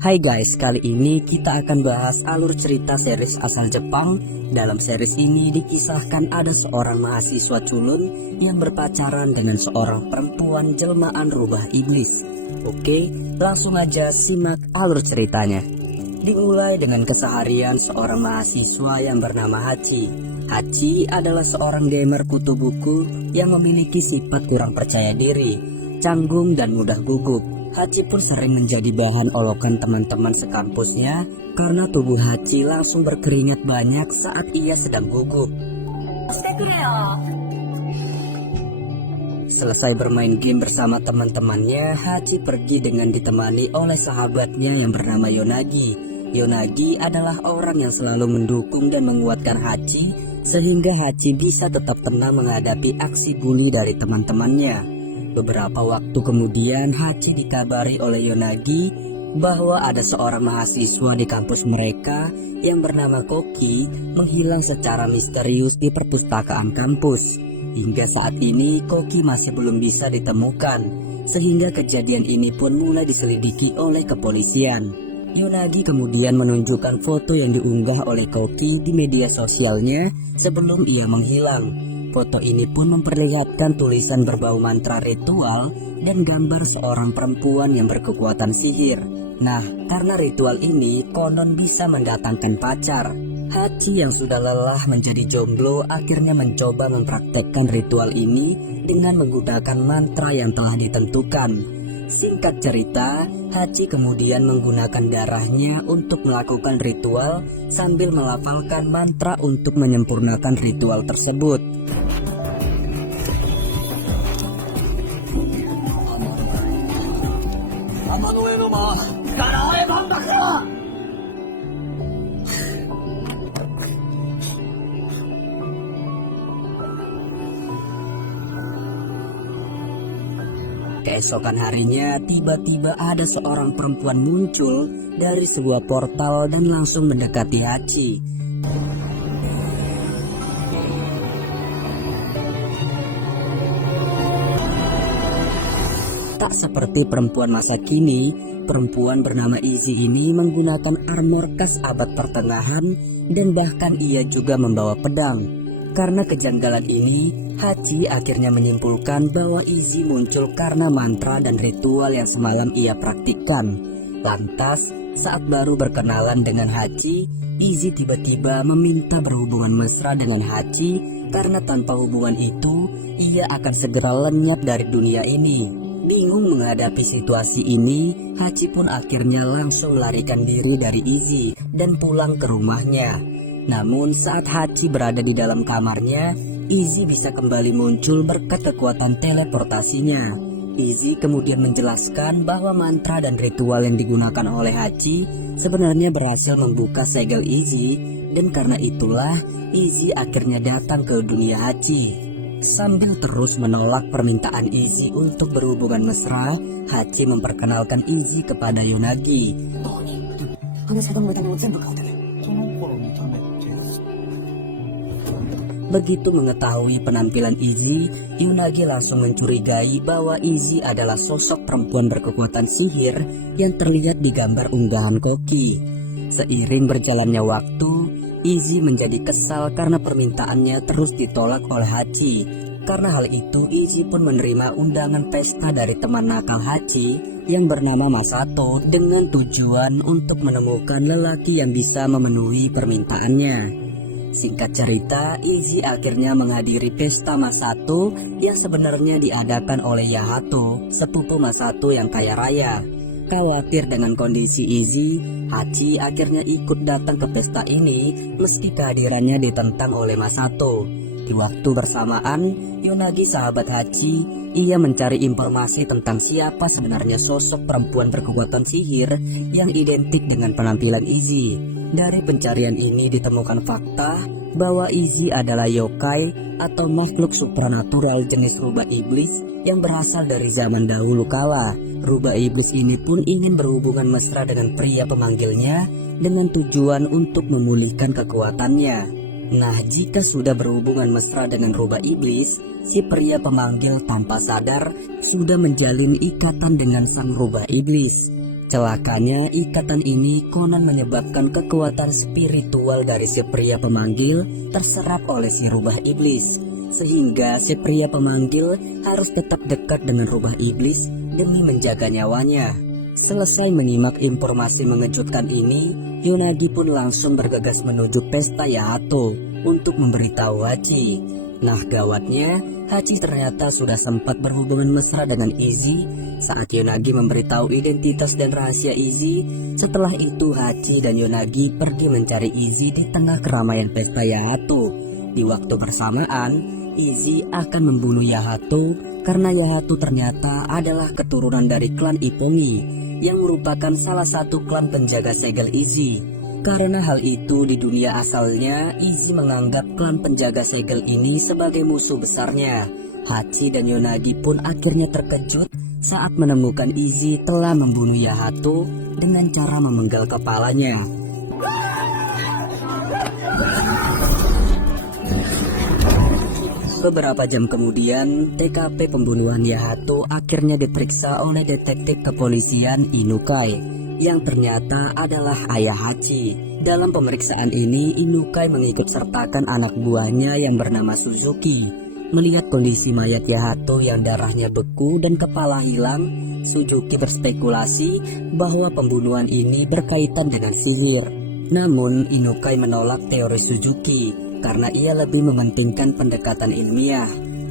Hai guys, kali ini kita akan bahas alur cerita series asal Jepang. Dalam series ini dikisahkan ada seorang mahasiswa culun yang berpacaran dengan seorang perempuan jelmaan rubah iblis. Oke, langsung aja simak alur ceritanya. Dimulai dengan keseharian seorang mahasiswa yang bernama Hachi. Hachi adalah seorang gamer kutu buku yang memiliki sifat kurang percaya diri, canggung dan mudah gugup. Hachi pun sering menjadi bahan olokan teman-teman sekampusnya karena tubuh Hachi langsung berkeringat banyak saat ia sedang gugup. Selesai bermain game bersama teman-temannya, Hachi pergi dengan ditemani oleh sahabatnya yang bernama Yonagi. Yonagi adalah orang yang selalu mendukung dan menguatkan Hachi sehingga Hachi bisa tetap tenang menghadapi aksi bully dari teman-temannya. Beberapa waktu kemudian Hachi dikabari oleh Yonagi bahwa ada seorang mahasiswa di kampus mereka yang bernama Koki menghilang secara misterius di perpustakaan kampus. Hingga saat ini Koki masih belum bisa ditemukan, sehingga kejadian ini pun mulai diselidiki oleh kepolisian. Yonagi kemudian menunjukkan foto yang diunggah oleh Koki di media sosialnya sebelum ia menghilang. Foto ini pun memperlihatkan tulisan berbau mantra ritual dan gambar seorang perempuan yang berkekuatan sihir. Nah, karena ritual ini konon bisa mendatangkan pacar. Hachi yang sudah lelah menjadi jomblo akhirnya mencoba mempraktekkan ritual ini dengan menggunakan mantra yang telah ditentukan. Singkat cerita, Hachi kemudian menggunakan darahnya untuk melakukan ritual sambil melafalkan mantra untuk menyempurnakan ritual tersebut. Keesokan harinya, tiba-tiba ada seorang perempuan muncul dari sebuah portal dan langsung mendekati Hachi. Tak seperti perempuan masa kini, perempuan bernama Izzy ini menggunakan armor khas abad pertengahan dan bahkan ia juga membawa pedang. Karena kejanggalan ini, Hachi akhirnya menyimpulkan bahwa Izzy muncul karena mantra dan ritual yang semalam ia praktikkan. Lantas, saat baru berkenalan dengan Hachi, Izzy tiba-tiba meminta berhubungan mesra dengan Hachi karena tanpa hubungan itu, ia akan segera lenyap dari dunia ini. Bingung menghadapi situasi ini, Hachi pun akhirnya langsung melarikan diri dari Izzy dan pulang ke rumahnya. Namun saat Hachi berada di dalam kamarnya, Izzy bisa kembali muncul berkat kekuatan teleportasinya. Izzy kemudian menjelaskan bahwa mantra dan ritual yang digunakan oleh Hachi sebenarnya berhasil membuka segel Izzy, dan karena itulah Izzy akhirnya datang ke dunia Hachi. Sambil terus menolak permintaan Izzy untuk berhubungan mesra, Hachi memperkenalkan Izzy kepada Yonagi. Begitu mengetahui penampilan Izzy, Yonagi langsung mencurigai bahwa Izzy adalah sosok perempuan berkekuatan sihir yang terlihat di gambar unggahan Koki. Seiring berjalannya waktu, Izzy menjadi kesal karena permintaannya terus ditolak oleh Hachi. Karena hal itu, Izzy pun menerima undangan pesta dari teman nakal Hachi yang bernama Masato dengan tujuan untuk menemukan lelaki yang bisa memenuhi permintaannya. Singkat cerita, Izzy akhirnya menghadiri pesta Masato yang sebenarnya diadakan oleh Yahato, sepupu Masato yang kaya raya. Khawatir dengan kondisi Izzy, Hachi akhirnya ikut datang ke pesta ini meski kehadirannya ditentang oleh Masato. Di waktu bersamaan, Yonagi sahabat Hachi, ia mencari informasi tentang siapa sebenarnya sosok perempuan berkekuatan sihir yang identik dengan penampilan Izzy. Dari pencarian ini ditemukan fakta bahwa Izzy adalah yokai atau makhluk supranatural jenis rubah iblis yang berasal dari zaman dahulu kala. Rubah iblis ini pun ingin berhubungan mesra dengan pria pemanggilnya dengan tujuan untuk memulihkan kekuatannya. Nah, jika sudah berhubungan mesra dengan rubah iblis, si pria pemanggil tanpa sadar sudah menjalin ikatan dengan sang rubah iblis. Celakanya, ikatan ini konon menyebabkan kekuatan spiritual dari si pria pemanggil terserap oleh si rubah iblis, sehingga si pria pemanggil harus tetap dekat dengan rubah iblis demi menjaga nyawanya. Selesai menyimak informasi mengejutkan ini, Yonagi pun langsung bergegas menuju pesta Yahato untuk memberitahu Hachi. Nah, gawatnya, Hachi ternyata sudah sempat berhubungan mesra dengan Izzy saat Yonagi memberitahu identitas dan rahasia Izzy. Setelah itu, Hachi dan Yonagi pergi mencari Izzy di tengah keramaian pesta Yahato. Di waktu bersamaan, Izzy akan membunuh Yahato karena Yahato ternyata adalah keturunan dari klan Ippongi yang merupakan salah satu klan penjaga segel Izzy. Karena hal itu, di dunia asalnya, Izzy menganggap klan penjaga segel ini sebagai musuh besarnya. Hachi dan Yonagi pun akhirnya terkejut saat menemukan Izzy telah membunuh Yahato dengan cara memenggal kepalanya. Beberapa jam kemudian, TKP pembunuhan Yahato akhirnya diperiksa oleh detektif kepolisian Inukai yang ternyata adalah ayah Hachi. Dalam pemeriksaan ini, Inukai mengikut sertakan anak buahnya yang bernama Suzuki. Melihat kondisi mayat Yahato yang darahnya beku dan kepala hilang, Suzuki berspekulasi bahwa pembunuhan ini berkaitan dengan sihir. Namun, Inukai menolak teori Suzuki karena ia lebih mementingkan pendekatan ilmiah.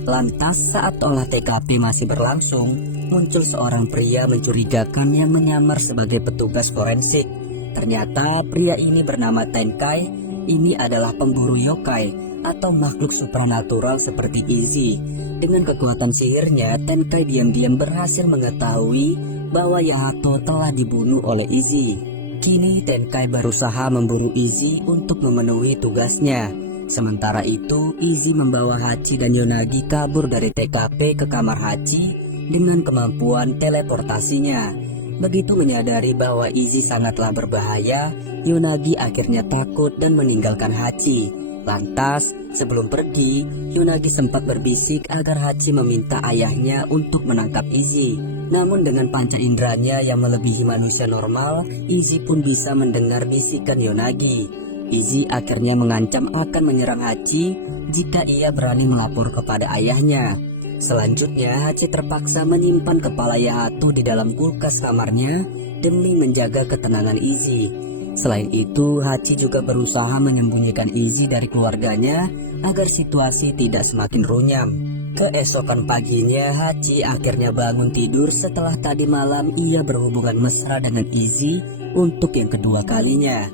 Lantas, saat olah TKP masih berlangsung, muncul seorang pria mencurigakan yang menyamar sebagai petugas forensik. Ternyata pria ini bernama Tenkai. Ini adalah pemburu yokai atau makhluk supranatural seperti Izzy. Dengan kekuatan sihirnya, Tenkai diam-diam berhasil mengetahui bahwa Yahato telah dibunuh oleh Izzy. Kini Tenkai berusaha memburu Izzy untuk memenuhi tugasnya. Sementara itu, Izzy membawa Hachi dan Yonagi kabur dari TKP ke kamar Hachi dengan kemampuan teleportasinya. Begitu menyadari bahwa Izzy sangatlah berbahaya, Yonagi akhirnya takut dan meninggalkan Hachi. Lantas, sebelum pergi, Yonagi sempat berbisik agar Hachi meminta ayahnya untuk menangkap Izzy. Namun dengan panca inderanya yang melebihi manusia normal, Izzy pun bisa mendengar bisikan Yonagi. Izzy akhirnya mengancam akan menyerang Hachi jika ia berani melapor kepada ayahnya. Selanjutnya, Hachi terpaksa menyimpan kepala Yahato di dalam kulkas kamarnya demi menjaga ketenangan Izzy. Selain itu, Hachi juga berusaha menyembunyikan Izzy dari keluarganya agar situasi tidak semakin runyam. Keesokan paginya, Hachi akhirnya bangun tidur setelah tadi malam ia berhubungan mesra dengan Izzy untuk yang kedua kalinya.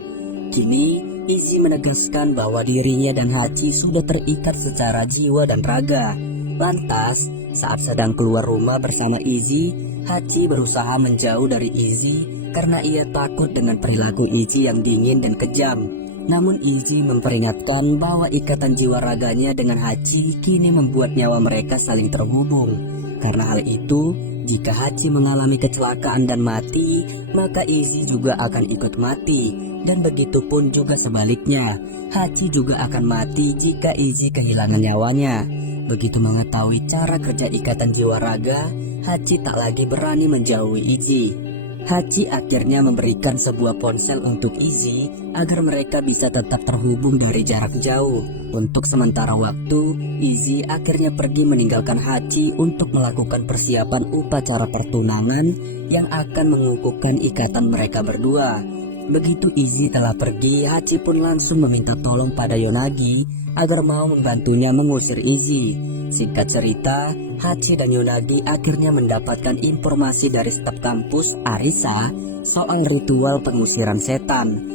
Kini, Izzy menegaskan bahwa dirinya dan Hachi sudah terikat secara jiwa dan raga. Lantas, saat sedang keluar rumah bersama Izzy, Hachi berusaha menjauh dari Izzy karena ia takut dengan perilaku Izzy yang dingin dan kejam. Namun Izzy memperingatkan bahwa ikatan jiwa raganya dengan Hachi kini membuat nyawa mereka saling terhubung. Karena hal itu, jika Hachi mengalami kecelakaan dan mati, maka Izzy juga akan ikut mati. Dan begitu pun juga sebaliknya, Hachi juga akan mati jika Izzy kehilangan nyawanya. Begitu mengetahui cara kerja ikatan jiwa raga, Hachi tak lagi berani menjauhi Izzy. Hachi akhirnya memberikan sebuah ponsel untuk Izzy agar mereka bisa tetap terhubung dari jarak jauh. Untuk sementara waktu, Izzy akhirnya pergi meninggalkan Hachi untuk melakukan persiapan upacara pertunangan yang akan mengukuhkan ikatan mereka berdua. Begitu Izzy telah pergi, Hachi pun langsung meminta tolong pada Yonagi agar mau membantunya mengusir Izzy. Singkat cerita, Hachi dan Yonagi akhirnya mendapatkan informasi dari staf kampus Arisa soal ritual pengusiran setan.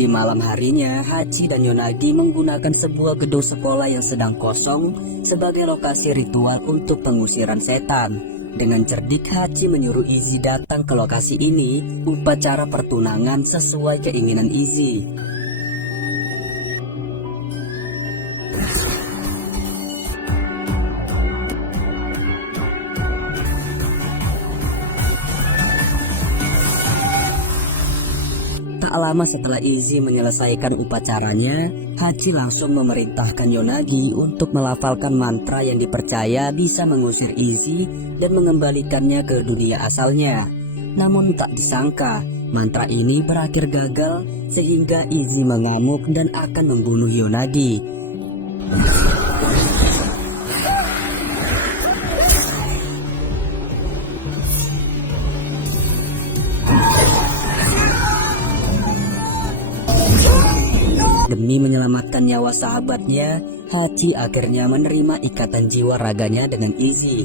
Di malam harinya, Hachi dan Yonagi menggunakan sebuah gedung sekolah yang sedang kosong sebagai lokasi ritual untuk pengusiran setan. Dengan cerdik, Hachi menyuruh Izzy datang ke lokasi ini upacara pertunangan sesuai keinginan Izzy. Tak lama setelah Izzy menyelesaikan upacaranya, Hachi langsung memerintahkan Yonagi untuk melafalkan mantra yang dipercaya bisa mengusir Izzy dan mengembalikannya ke dunia asalnya. Namun tak disangka, mantra ini berakhir gagal sehingga Izzy mengamuk dan akan membunuh Yonagi. Demi menyelamatkan nyawa sahabatnya, Hachi akhirnya menerima ikatan jiwa raganya dengan Izzy.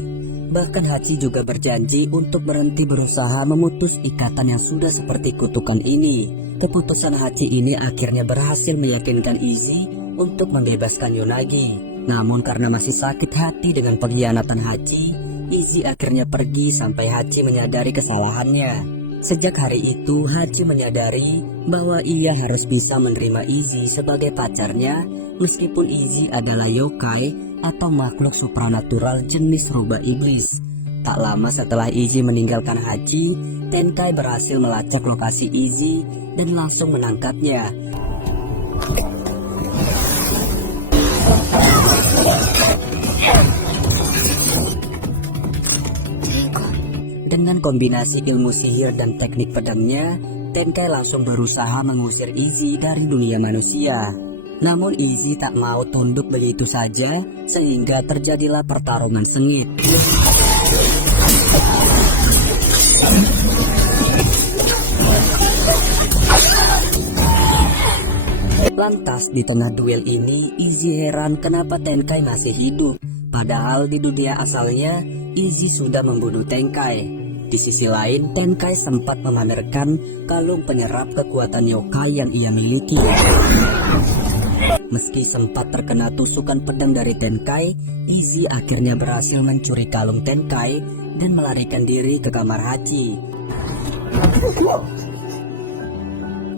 Bahkan Hachi juga berjanji untuk berhenti berusaha memutus ikatan yang sudah seperti kutukan ini. Keputusan Hachi ini akhirnya berhasil meyakinkan Izzy untuk membebaskan Yonagi. Namun karena masih sakit hati dengan pengkhianatan Hachi, Izzy akhirnya pergi sampai Hachi menyadari kesalahannya. Sejak hari itu, Hachi menyadari bahwa ia harus bisa menerima Izzy sebagai pacarnya meskipun Izzy adalah yokai atau makhluk supranatural jenis rubah iblis. Tak lama setelah Izzy meninggalkan Hachi, Tenkai berhasil melacak lokasi Izzy dan langsung menangkapnya. Dengan kombinasi ilmu sihir dan teknik pedangnya, Tenkai langsung berusaha mengusir Izzy dari dunia manusia. Namun Izzy tak mau tunduk begitu saja, sehingga terjadilah pertarungan sengit. Lantas di tengah duel ini, Izzy heran kenapa Tenkai masih hidup. Padahal di dunia asalnya, Izzy sudah membunuh Tenkai. Di sisi lain, Tenkai sempat memamerkan kalung penyerap kekuatan yokai yang ia miliki. Meski sempat terkena tusukan pedang dari Tenkai, Izzy akhirnya berhasil mencuri kalung Tenkai dan melarikan diri ke kamar Hachi.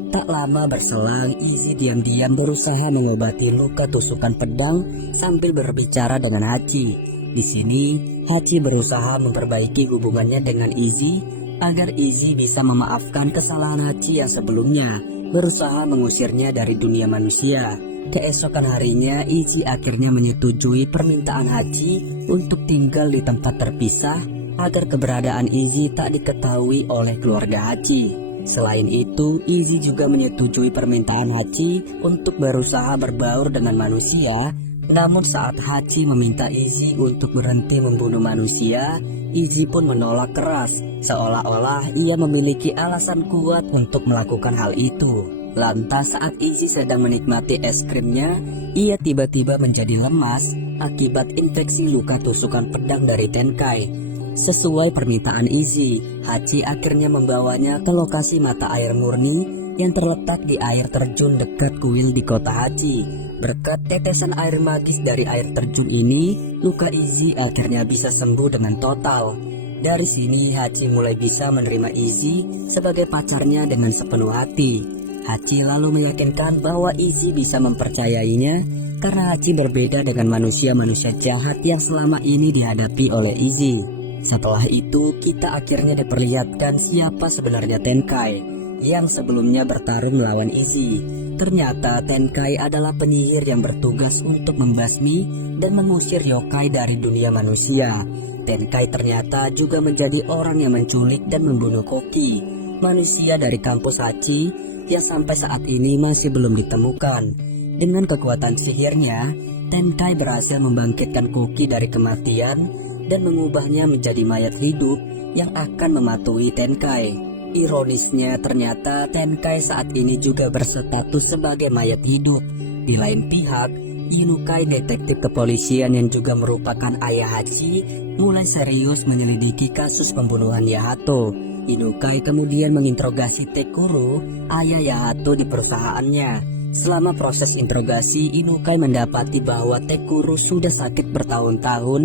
Tak lama berselang, Izzy diam-diam berusaha mengobati luka tusukan pedang sambil berbicara dengan Hachi. Di sini, Hachi berusaha memperbaiki hubungannya dengan Izzy agar Izzy bisa memaafkan kesalahan Hachi yang sebelumnya, berusaha mengusirnya dari dunia manusia. Keesokan harinya, Izzy akhirnya menyetujui permintaan Hachi untuk tinggal di tempat terpisah agar keberadaan Izzy tak diketahui oleh keluarga Hachi. Selain itu, Izzy juga menyetujui permintaan Hachi untuk berusaha berbaur dengan manusia. Namun saat Hachi meminta Izzy untuk berhenti membunuh manusia, Izzy pun menolak keras, seolah-olah ia memiliki alasan kuat untuk melakukan hal itu. Lantas saat Izzy sedang menikmati es krimnya, ia tiba-tiba menjadi lemas akibat infeksi luka tusukan pedang dari Tenkai. Sesuai permintaan Izzy, Hachi akhirnya membawanya ke lokasi mata air murni yang terletak di air terjun dekat kuil di kota Hachi. Berkat tetesan air magis dari air terjun ini, luka Izzy akhirnya bisa sembuh dengan total. Dari sini Hachi mulai bisa menerima Izzy sebagai pacarnya dengan sepenuh hati. Hachi lalu meyakinkan bahwa Izzy bisa mempercayainya karena Hachi berbeda dengan manusia-manusia jahat yang selama ini dihadapi oleh Izzy. Setelah itu, kita akhirnya diperlihatkan siapa sebenarnya Tenkai yang sebelumnya bertarung melawan Izzy. Ternyata Tenkai adalah penyihir yang bertugas untuk membasmi dan mengusir yokai dari dunia manusia. Tenkai ternyata juga menjadi orang yang menculik dan membunuh Koki, manusia dari kampus Hachi yang sampai saat ini masih belum ditemukan. Dengan kekuatan sihirnya, Tenkai berhasil membangkitkan Koki dari kematian dan mengubahnya menjadi mayat hidup yang akan mematuhi Tenkai. Ironisnya ternyata Tenkai saat ini juga berstatus sebagai mayat hidup. Di lain pihak, Inukai, detektif kepolisian yang juga merupakan ayah Hachi, mulai serius menyelidiki kasus pembunuhan Yahato. Inukai kemudian menginterogasi Tekuru, ayah Yahato di perusahaannya. Selama proses interogasi, Inukai mendapati bahwa Tekuru sudah sakit bertahun-tahun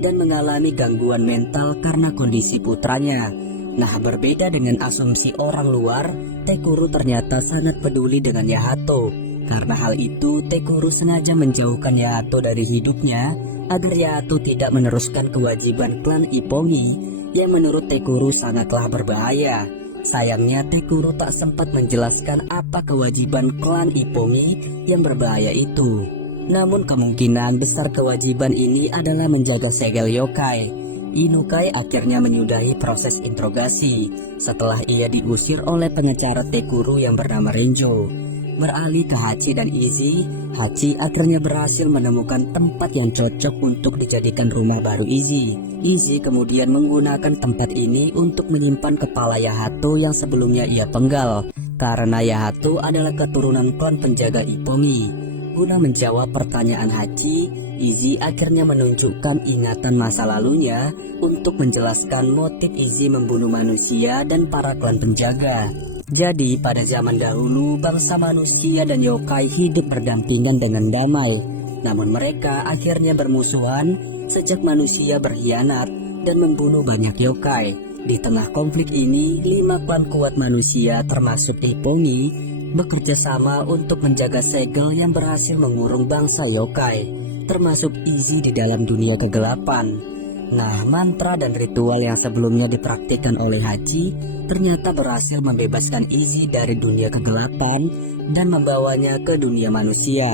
dan mengalami gangguan mental karena kondisi putranya. Nah, berbeda dengan asumsi orang luar, Tekuru ternyata sangat peduli dengan Yahato. Karena hal itu, Tekuru sengaja menjauhkan Yahato dari hidupnya agar Yahato tidak meneruskan kewajiban klan Ippongi yang menurut Tekuru sangatlah berbahaya. Sayangnya Tekuru tak sempat menjelaskan apa kewajiban klan Ippomi yang berbahaya itu. Namun kemungkinan besar kewajiban ini adalah menjaga segel yokai. Inukai akhirnya menyudahi proses interogasi setelah ia diusir oleh pengacara Tekuru yang bernama Renjo. Beralih ke Hachi dan Izzy, Hachi akhirnya berhasil menemukan tempat yang cocok untuk dijadikan rumah baru Izzy. Izzy kemudian menggunakan tempat ini untuk menyimpan kepala Yahato yang sebelumnya ia penggal, karena Yahato adalah keturunan klan penjaga Ippomi. Guna menjawab pertanyaan Hachi, Izzy akhirnya menunjukkan ingatan masa lalunya untuk menjelaskan motif Izzy membunuh manusia dan para klan penjaga. Jadi pada zaman dahulu bangsa manusia dan yokai hidup berdampingan dengan damai. Namun mereka akhirnya bermusuhan sejak manusia berkhianat dan membunuh banyak yokai. Di tengah konflik ini, 5 klan kuat manusia termasuk Ippomi bekerja sama untuk menjaga segel yang berhasil mengurung bangsa yokai, termasuk Izzy di dalam dunia kegelapan. Nah, mantra dan ritual yang sebelumnya dipraktikkan oleh Hachi ternyata berhasil membebaskan Izzy dari dunia kegelapan dan membawanya ke dunia manusia.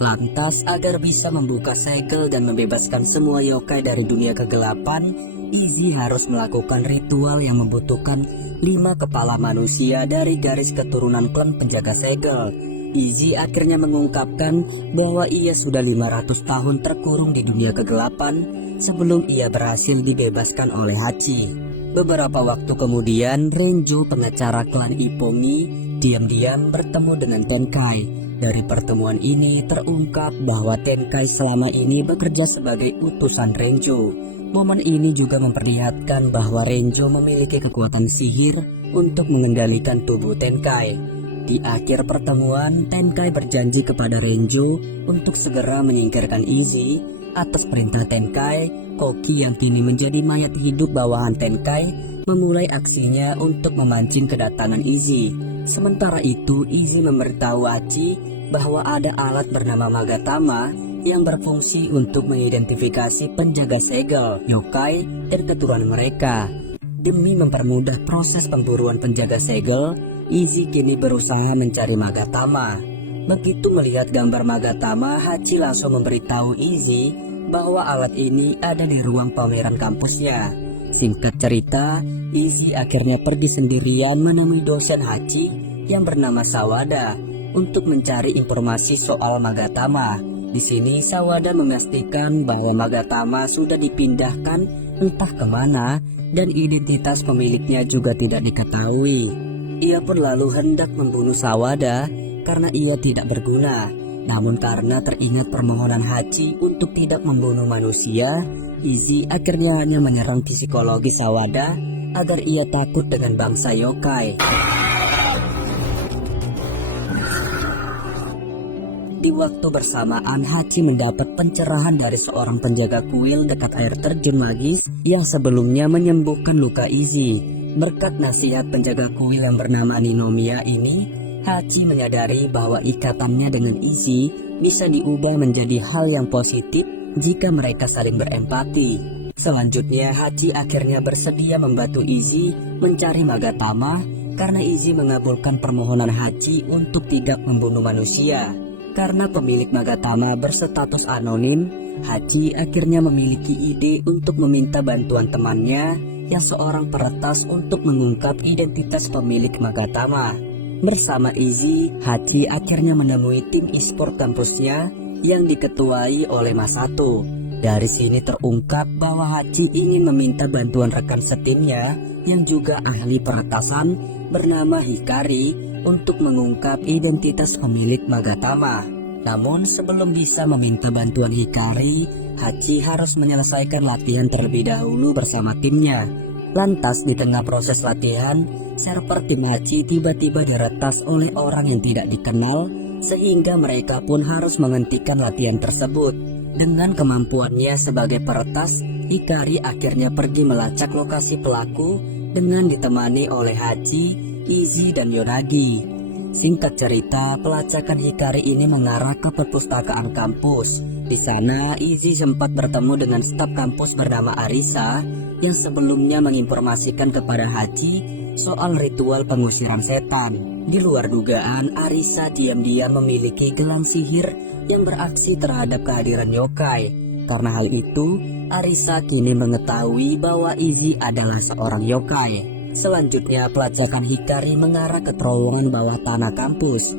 Lantas, agar bisa membuka segel dan membebaskan semua yokai dari dunia kegelapan, Izzy harus melakukan ritual yang membutuhkan 5 kepala manusia dari garis keturunan klan penjaga segel. Izzy akhirnya mengungkapkan bahwa ia sudah 500 tahun terkurung di dunia kegelapan sebelum ia berhasil dibebaskan oleh Hachi. Beberapa waktu kemudian, Renjo, pengacara klan Ippomi, diam-diam bertemu dengan Tenkai. Dari pertemuan ini terungkap bahwa Tenkai selama ini bekerja sebagai utusan Renjo. Momen ini juga memperlihatkan bahwa Renjo memiliki kekuatan sihir untuk mengendalikan tubuh Tenkai. Di akhir pertemuan, Tenkai berjanji kepada Renjo untuk segera menyingkirkan Izzy. Atas perintah Tenkai, Koki yang kini menjadi mayat hidup bawahan Tenkai memulai aksinya untuk memancing kedatangan Izzy. Sementara itu, Izzy memberitahu Hachi bahwa ada alat bernama Magatama yang berfungsi untuk mengidentifikasi penjaga segel, yokai, dan keturunan mereka. Demi mempermudah proses pemburuan penjaga segel, Izzy kini berusaha mencari Magatama. Begitu melihat gambar Magatama, Hachi langsung memberitahu Izzy bahwa alat ini ada di ruang pameran kampusnya. Singkat cerita, Izzy akhirnya pergi sendirian menemui dosen Hachi yang bernama Sawada untuk mencari informasi soal Magatama. Di sini Sawada memastikan bahwa Magatama sudah dipindahkan entah kemana dan identitas pemiliknya juga tidak diketahui. Ia pun lalu hendak membunuh Sawada karena ia tidak berguna. Namun karena teringat permohonan Hachi untuk tidak membunuh manusia, Izzy akhirnya hanya menyerang psikologi Sawada agar ia takut dengan bangsa yokai. Di waktu bersamaan, Hachi mendapat pencerahan dari seorang penjaga kuil dekat air terjun magis yang sebelumnya menyembuhkan luka Izzy. Berkat nasihat penjaga kuil yang bernama Ninomiya ini, Hachi menyadari bahwa ikatannya dengan Izzy bisa diubah menjadi hal yang positif jika mereka saling berempati. Selanjutnya, Hachi akhirnya bersedia membantu Izzy mencari Magatama karena Izzy mengabulkan permohonan Hachi untuk tidak membunuh manusia. Karena pemilik Magatama berstatus anonim, Hachi akhirnya memiliki ide untuk meminta bantuan temannya yang seorang peretas untuk mengungkap identitas pemilik Magatama. Bersama Izzy, Hachi akhirnya menemui tim e-sport kampusnya yang diketuai oleh Masato. Dari sini terungkap bahwa Hachi ingin meminta bantuan rekan setimnya yang juga ahli peretasan bernama Hikari untuk mengungkap identitas pemilik Magatama. Namun sebelum bisa meminta bantuan Hikari, Hachi harus menyelesaikan latihan terlebih dahulu bersama timnya. Lantas di tengah proses latihan, server tim Hachi tiba-tiba diretas oleh orang yang tidak dikenal, sehingga mereka pun harus menghentikan latihan tersebut. Dengan kemampuannya sebagai peretas, Hikari akhirnya pergi melacak lokasi pelaku dengan ditemani oleh Hachi, Izzy, dan Yonagi. Singkat cerita, pelacakan Hikari ini mengarah ke perpustakaan kampus. Di sana, Izzy sempat bertemu dengan staf kampus bernama Arisa yang sebelumnya menginformasikan kepada Hachi soal ritual pengusiran setan. Di luar dugaan, Arisa diam-diam memiliki gelang sihir yang beraksi terhadap kehadiran yokai. Karena hal itu, Arisa kini mengetahui bahwa Izzy adalah seorang yokai. Selanjutnya, pelacakan Hikari mengarah ke terowongan bawah tanah kampus.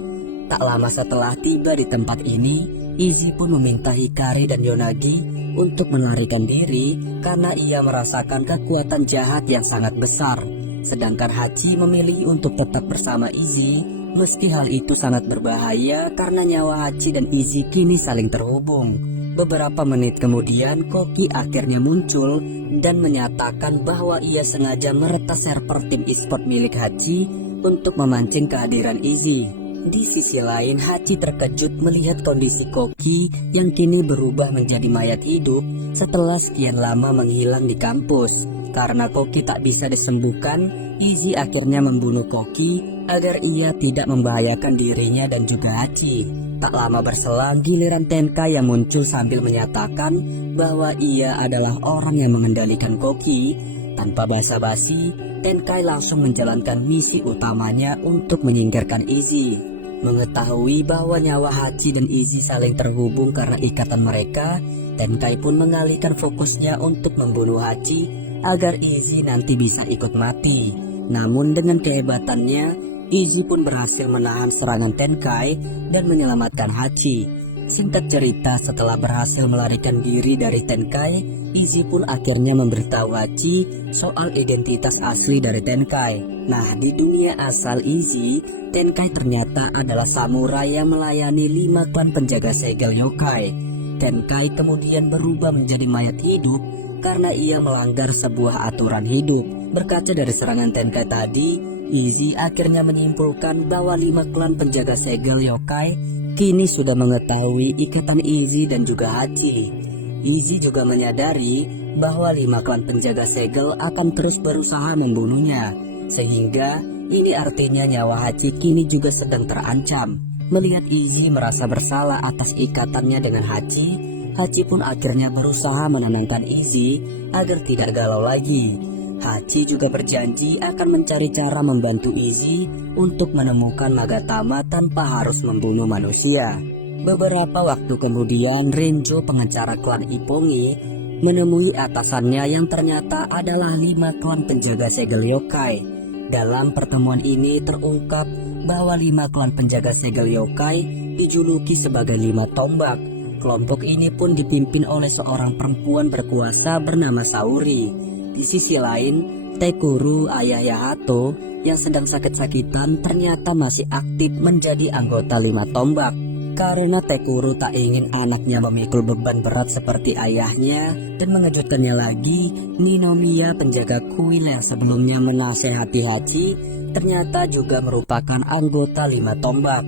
Tak lama setelah tiba di tempat ini, Izzy pun meminta Hikari dan Yonagi untuk melarikan diri karena ia merasakan kekuatan jahat yang sangat besar. Sedangkan Hachi memilih untuk tetap bersama Izzy, meski hal itu sangat berbahaya karena nyawa Hachi dan Izzy kini saling terhubung. Beberapa menit kemudian, Koki akhirnya muncul dan menyatakan bahwa ia sengaja meretas server tim e-sport milik Hachi untuk memancing kehadiran Izzy. Di sisi lain, Hachi terkejut melihat kondisi Koki yang kini berubah menjadi mayat hidup setelah sekian lama menghilang di kampus. Karena Koki tak bisa disembuhkan, Izzy akhirnya membunuh Koki agar ia tidak membahayakan dirinya dan juga Hachi. Tak lama berselang, giliran Tenkai yang muncul sambil menyatakan bahwa ia adalah orang yang mengendalikan Koki. Tanpa basa-basi, Tenkai langsung menjalankan misi utamanya untuk menyingkirkan Izzy. Mengetahui bahwa nyawa Hachi dan Izzy saling terhubung karena ikatan mereka, Tenkai pun mengalihkan fokusnya untuk membunuh Hachi agar Izzy nanti bisa ikut mati. Namun dengan kehebatannya, Izzy pun berhasil menahan serangan Tenkai dan menyelamatkan Hachi. Singkat cerita, setelah berhasil melarikan diri dari Tenkai, Izzy pun akhirnya memberitahu Hachi soal identitas asli dari Tenkai. Nah, di dunia asal Izzy, Tenkai ternyata adalah samurai yang melayani 5 klan penjaga segel yokai. Tenkai kemudian berubah menjadi mayat hidup karena ia melanggar sebuah aturan hidup. Berkaca dari serangan Tenkai tadi, Izzy akhirnya menyimpulkan bahwa 5 klan penjaga segel yokai kini sudah mengetahui ikatan Izzy dan juga Hachi. Izzy juga menyadari bahwa 5 klan penjaga segel akan terus berusaha membunuhnya, sehingga ini artinya nyawa Hachi kini juga sedang terancam. Melihat Izzy merasa bersalah atas ikatannya dengan Hachi, Hachi pun akhirnya berusaha menenangkan Izzy agar tidak galau lagi. Hachi juga berjanji akan mencari cara membantu Izzy untuk menemukan Magatama tanpa harus membunuh manusia. Beberapa waktu kemudian, Renjo, pengacara klan Ippongi, menemui atasannya yang ternyata adalah 5 klan penjaga segel yokai. Dalam pertemuan ini terungkap bahwa 5 klan penjaga segel yokai dijuluki sebagai 5 tombak. Kelompok ini pun dipimpin oleh seorang perempuan berkuasa bernama Saori. Di sisi lain, Tekuru, ayah Yahato yang sedang sakit-sakitan ternyata masih aktif menjadi anggota 5 tombak. Karena Tekuru tak ingin anaknya memikul beban berat seperti ayahnya, dan mengejutkannya lagi, Ninomiya, penjaga kuil yang sebelumnya menasehati Hachi, ternyata juga merupakan anggota 5 tombak.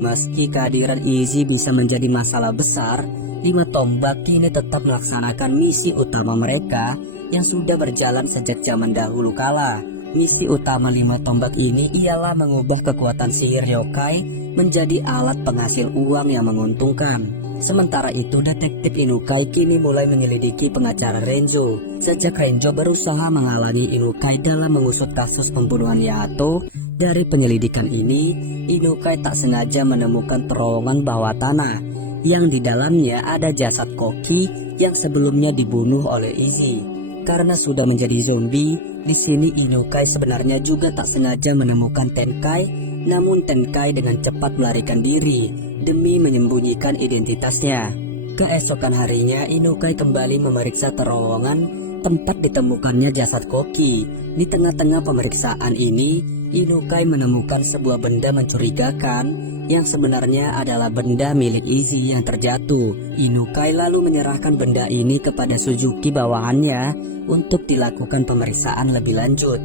Meski kehadiran Izzy bisa menjadi masalah besar, 5 tombak kini tetap melaksanakan misi utama mereka yang sudah berjalan sejak zaman dahulu kala. Misi utama 5 tombak ini ialah mengubah kekuatan sihir yokai menjadi alat penghasil uang yang menguntungkan. Sementara itu, detektif Inukai kini mulai menyelidiki pengacara Renjo. Sejak Renjo berusaha menghalangi Inukai dalam mengusut kasus pembunuhan Yahato, dari penyelidikan ini, Inukai tak sengaja menemukan terowongan bawah tanah yang di dalamnya ada jasad Koki yang sebelumnya dibunuh oleh Izzy. Karena sudah menjadi zombie, di sini Inukai sebenarnya juga tak sengaja menemukan Tenkai, namun Tenkai dengan cepat melarikan diri demi menyembunyikan identitasnya. Keesokan harinya, Inukai kembali memeriksa terowongan tempat ditemukannya jasad Koki. Di tengah-tengah pemeriksaan ini, Inukai menemukan sebuah benda mencurigakan yang sebenarnya adalah benda milik Izzy yang terjatuh. Inukai lalu menyerahkan benda ini kepada Suzuki bawahannya untuk dilakukan pemeriksaan lebih lanjut.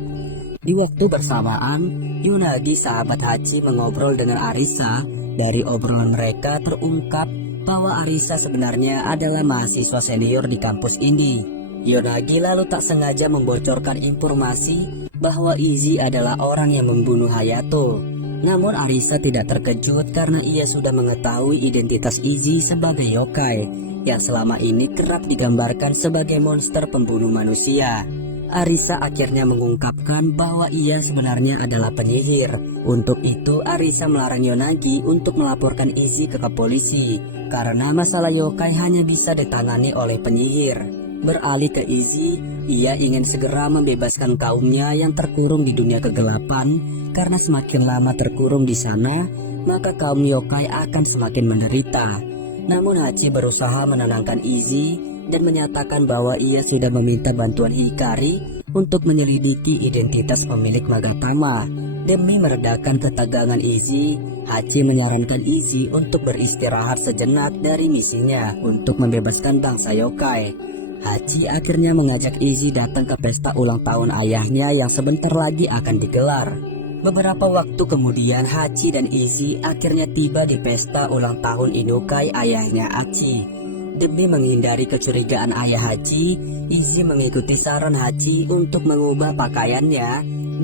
Di waktu bersamaan, Yonagi, sahabat Hachi, mengobrol dengan Arisa. Dari obrolan mereka terungkap bahwa Arisa sebenarnya adalah mahasiswa senior di kampus ini. Yonagi lalu tak sengaja membocorkan informasi bahwa Izzy adalah orang yang membunuh Hayato. Namun Arisa tidak terkejut karena ia sudah mengetahui identitas Izzy sebagai yokai yang selama ini kerap digambarkan sebagai monster pembunuh manusia. Arisa akhirnya mengungkapkan bahwa ia sebenarnya adalah penyihir. Untuk itu Arisa melarang Yonagi untuk melaporkan Izzy ke polisi karena masalah yokai hanya bisa ditangani oleh penyihir. Beralih ke Izzy, ia ingin segera membebaskan kaumnya yang terkurung di dunia kegelapan karena semakin lama terkurung di sana, maka kaum yokai akan semakin menderita. Namun Hachi berusaha menenangkan Izzy dan menyatakan bahwa ia sudah meminta bantuan Hikari untuk menyelidiki identitas pemilik Magatama. Demi meredakan ketegangan Izzy, Hachi menyarankan Izzy untuk beristirahat sejenak dari misinya untuk membebaskan bangsa yokai. Hachi akhirnya mengajak Izzy datang ke pesta ulang tahun ayahnya yang sebentar lagi akan digelar. Beberapa waktu kemudian Hachi dan Izzy akhirnya tiba di pesta ulang tahun Inukai ayahnya Hachi. Demi menghindari kecurigaan ayah Hachi, Izzy mengikuti saran Hachi untuk mengubah pakaiannya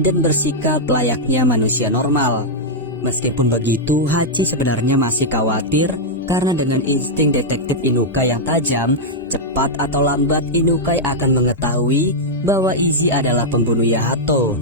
dan bersikap layaknya manusia normal. Meskipun begitu, Hachi sebenarnya masih khawatir karena dengan insting detektif Inukai yang tajam, cepat atau lambat Inukai akan mengetahui bahwa Izzy adalah pembunuh Yahato.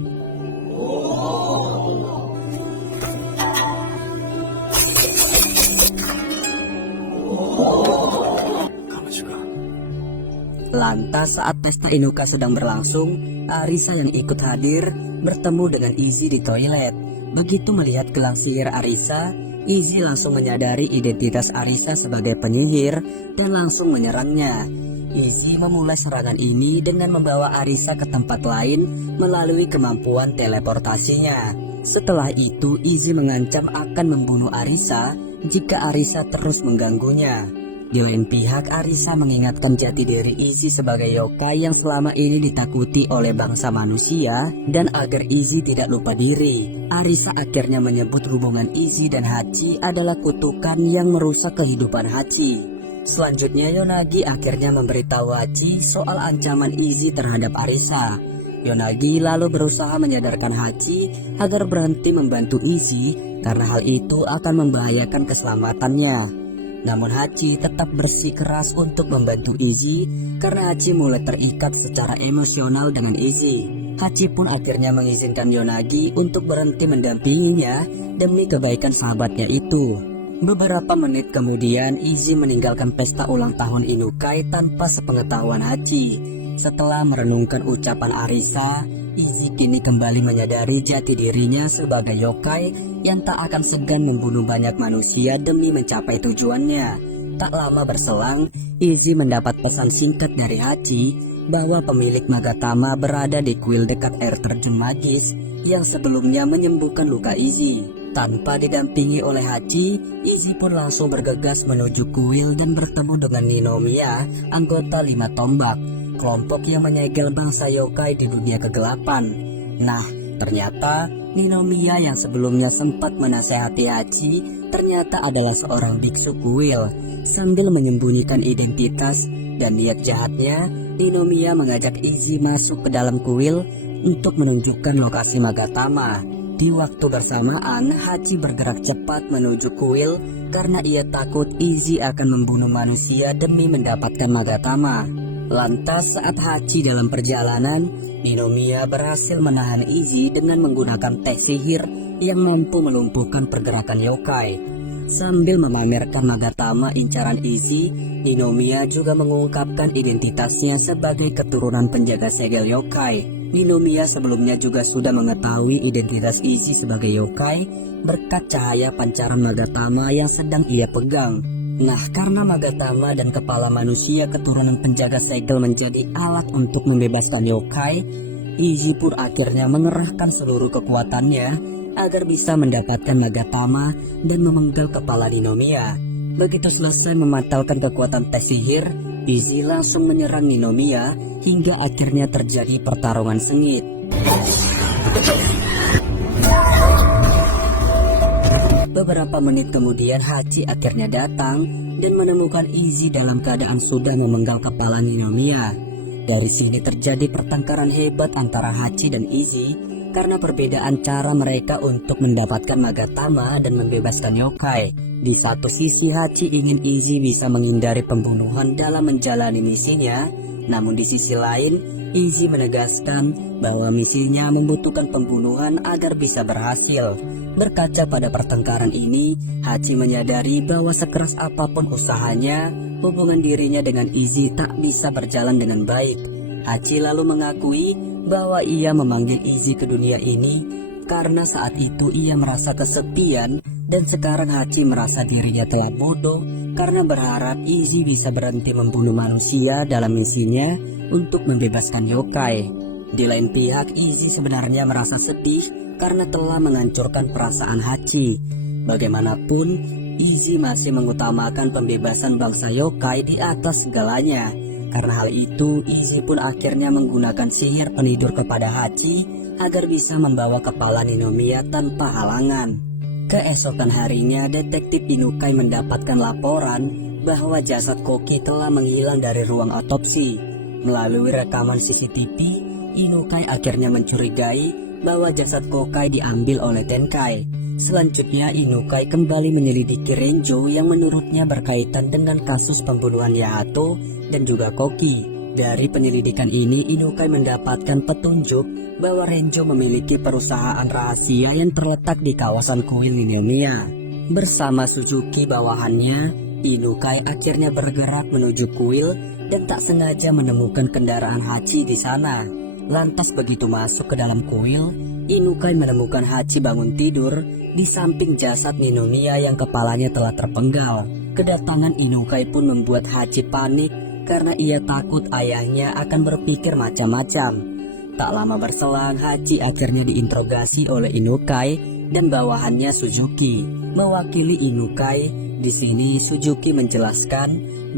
Lantas saat pesta Inuka sedang berlangsung, Arisa yang ikut hadir bertemu dengan Izzy di toilet. Begitu melihat gelang sihir Arisa, Izzy langsung menyadari identitas Arisa sebagai penyihir dan langsung menyerangnya. Izzy memulai serangan ini dengan membawa Arisa ke tempat lain melalui kemampuan teleportasinya. Setelah itu, Izzy mengancam akan membunuh Arisa jika Arisa terus mengganggunya. Di lain pihak, Arisa mengingatkan jati diri Izzy sebagai yokai yang selama ini ditakuti oleh bangsa manusia dan agar Izzy tidak lupa diri. Arisa akhirnya menyebut hubungan Izzy dan Hachi adalah kutukan yang merusak kehidupan Hachi. Selanjutnya Yonagi akhirnya memberitahu Hachi soal ancaman Izzy terhadap Arisa. Yonagi lalu berusaha menyadarkan Hachi agar berhenti membantu Izzy karena hal itu akan membahayakan keselamatannya. Namun Hachi tetap bersikeras untuk membantu Izzy karena Hachi mulai terikat secara emosional dengan Izzy. Hachi pun akhirnya mengizinkan Yonagi untuk berhenti mendampinginya demi kebaikan sahabatnya itu. Beberapa menit kemudian Izzy meninggalkan pesta ulang tahun Inukai tanpa sepengetahuan Hachi. Setelah merenungkan ucapan Arisa, Izzy kini kembali menyadari jati dirinya sebagai yokai yang tak akan segan membunuh banyak manusia demi mencapai tujuannya. Tak lama berselang, Izzy mendapat pesan singkat dari Hachi bahwa pemilik Magatama berada di kuil dekat air terjun magis yang sebelumnya menyembuhkan luka Izzy. Tanpa didampingi oleh Hachi, Izzy pun langsung bergegas menuju kuil dan bertemu dengan Ninomiya, anggota 5 tombak, kelompok yang menyegel bangsa yokai di dunia kegelapan. Nah, ternyata Ninomiya yang sebelumnya sempat menasehati Hachi ternyata adalah seorang biksu kuil. Sambil menyembunyikan identitas dan niat jahatnya, Ninomiya mengajak Izzy masuk ke dalam kuil untuk menunjukkan lokasi Magatama. Di waktu bersamaan, Hachi bergerak cepat menuju kuil karena ia takut Izzy akan membunuh manusia demi mendapatkan Magatama. Lantas saat Hachi dalam perjalanan, Ninomiya berhasil menahan Izzy dengan menggunakan teh sihir yang mampu melumpuhkan pergerakan yokai. Sambil memamerkan Magatama incaran Izzy, Ninomiya juga mengungkapkan identitasnya sebagai keturunan penjaga segel yokai. Ninomiya sebelumnya juga sudah mengetahui identitas Izzy sebagai yokai berkat cahaya pancaran Magatama yang sedang ia pegang. Nah, karena Magatama dan kepala manusia keturunan penjaga segel menjadi alat untuk membebaskan yokai, Izzy pun akhirnya mengerahkan seluruh kekuatannya agar bisa mendapatkan Magatama dan memenggal kepala Ninomiya. Begitu selesai memantalkan kekuatan tes sihir, Izzy langsung menyerang Ninomiya hingga akhirnya terjadi pertarungan sengit. Beberapa menit kemudian Hachi akhirnya datang dan menemukan Izzy dalam keadaan sudah memenggal kepala Ninomiya. Dari sini terjadi pertengkaran hebat antara Hachi dan Izzy karena perbedaan cara mereka untuk mendapatkan Magatama dan membebaskan yokai. Di satu sisi Hachi ingin Izzy bisa menghindari pembunuhan dalam menjalani misinya, namun di sisi lain Izzy menegaskan bahwa misinya membutuhkan pembunuhan agar bisa berhasil. Berkaca pada pertengkaran ini, Hachi menyadari bahwa sekeras apapun usahanya, hubungan dirinya dengan Izzy tak bisa berjalan dengan baik. Hachi lalu mengakui bahwa ia memanggil Izzy ke dunia ini karena saat itu ia merasa kesepian, dan sekarang Hachi merasa dirinya telah bodoh karena berharap Izzy bisa berhenti membunuh manusia dalam misinya untuk membebaskan yokai. Di lain pihak, Izzy sebenarnya merasa sedih karena telah menghancurkan perasaan Hachi. Bagaimanapun, Izzy masih mengutamakan pembebasan bangsa yokai di atas segalanya. Karena hal itu, Izzy pun akhirnya menggunakan sihir penidur kepada Hachi agar bisa membawa kepala Ninomiya tanpa halangan. Keesokan harinya, detektif Inukai mendapatkan laporan bahwa jasad Koki telah menghilang dari ruang otopsi. Melalui rekaman CCTV, Inukai akhirnya mencurigai bahwa jasad Kokai diambil oleh Tenkai. Selanjutnya, Inukai kembali menyelidiki Renjo yang menurutnya berkaitan dengan kasus pembunuhan Yahato dan juga Koki. Dari penyelidikan ini, Inukai mendapatkan petunjuk bahwa Renjo memiliki perusahaan rahasia yang terletak di kawasan kuil Ninomiya. Bersama Suzuki bawahannya, Inukai akhirnya bergerak menuju kuil dan tak sengaja menemukan kendaraan Hachi di sana. Lantas begitu masuk ke dalam kuil, Inukai menemukan Hachi bangun tidur di samping jasad Ninomiya yang kepalanya telah terpenggal. Kedatangan Inukai pun membuat Hachi panik karena ia takut ayahnya akan berpikir macam-macam. Tak lama berselang, Hachi akhirnya diinterogasi oleh Inukai dan bawahannya Suzuki. Mewakili Inukai, di sini Suzuki menjelaskan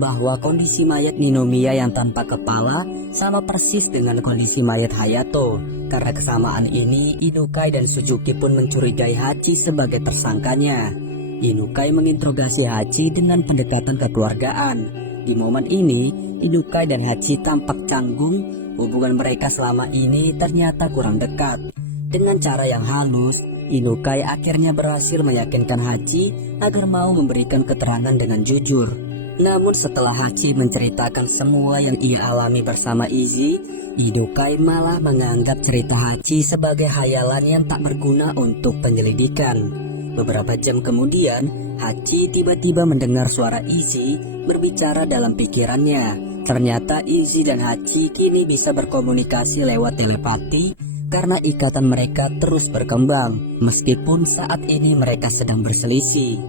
bahwa kondisi mayat Ninomiya yang tanpa kepala sama persis dengan kondisi mayat Hayato. Karena kesamaan ini, Inukai dan Suzuki pun mencurigai Hachi sebagai tersangkanya. Inukai menginterogasi Hachi dengan pendekatan kekeluargaan. Di momen ini, Inukai dan Hachi tampak canggung. Hubungan mereka selama ini ternyata kurang dekat. Dengan cara yang halus, Inukai akhirnya berhasil meyakinkan Hachi agar mau memberikan keterangan dengan jujur. Namun setelah Hachi menceritakan semua yang ia alami bersama Izzy, Inukai malah menganggap cerita Hachi sebagai hayalan yang tak berguna untuk penyelidikan. Beberapa jam kemudian, Hachi tiba-tiba mendengar suara Izzy berbicara dalam pikirannya. Ternyata Izzy dan Hachi kini bisa berkomunikasi lewat telepati karena ikatan mereka terus berkembang, meskipun saat ini mereka sedang berselisih.